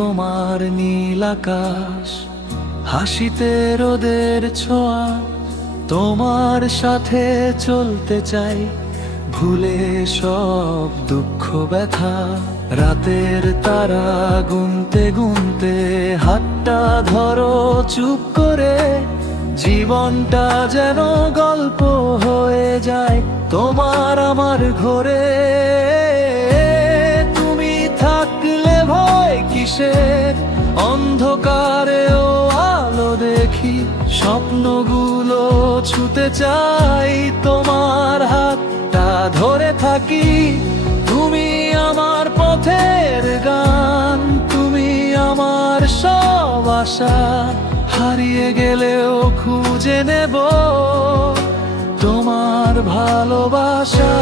তোমার নীল আকাশ, হাসিতে রোদের ছোঁয়া, তোমার সাথে চলতে চাই ভুলে সব দুঃখ ব্যথা। রাতের তারা গুনতে গুনতে হাতটা ধরো চুপ করে, জীবনটা যেন গল্প হয়ে যায় তোমার আমার ঘরে। তুমি থাকলে ভয় কিসের, অন্ধকারেও আলো দেখি, স্বপ্নগুলো ছুতে চাই তোমার হাতটা ধরে থাকি। তুমি আমার পথের গান, তুমি আমার সব আশা, হারিয়ে গেলেও খুঁজে নেব তোমার ভালোবাসা।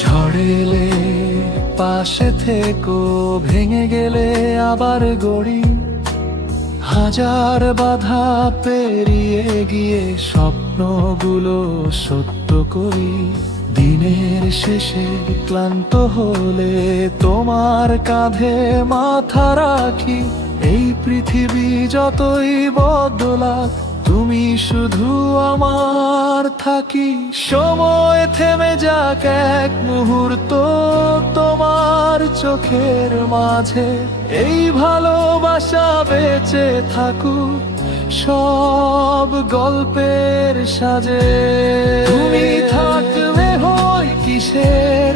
ঝড় এলে পাশে থেকো, ভেঙে গেলে আবার গড়ি, হাজার বাধা পেরিয়ে গিয়ে স্বপ্নগুলো সত্য করি। দিনের শেষে ক্লান্ত হলে তোমার কাঁধে মাথা রাখি, এই পৃথিবী যতই বদলাক তুমি শুধু আমার থাকি। সময় থেমে যাক এক মুহূর্ত তোমার চোখের মাঝে, এই ভালোবাসা বেঁচে থাকুক সব গল্পের সাজে। তুমি থাকলে ভয় কিসের,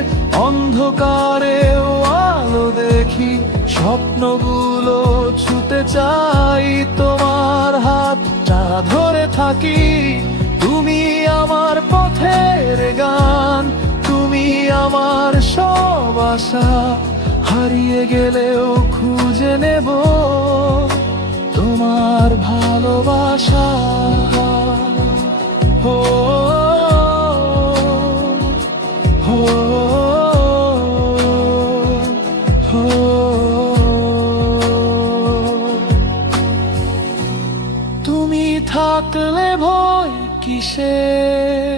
অন্ধকারেও আলো দেখি, স্বপ্নগুলো ছুতে চাই তোমার হাতটা ধরে থাকি। তুমি আমার পথের গান, তুমি আমার সব আশা, হারিয়ে গেলেও খুঁজে নেব তোমার ভালোবাসা। হো হো হো, তুমি থাকলে ভয় কিসের।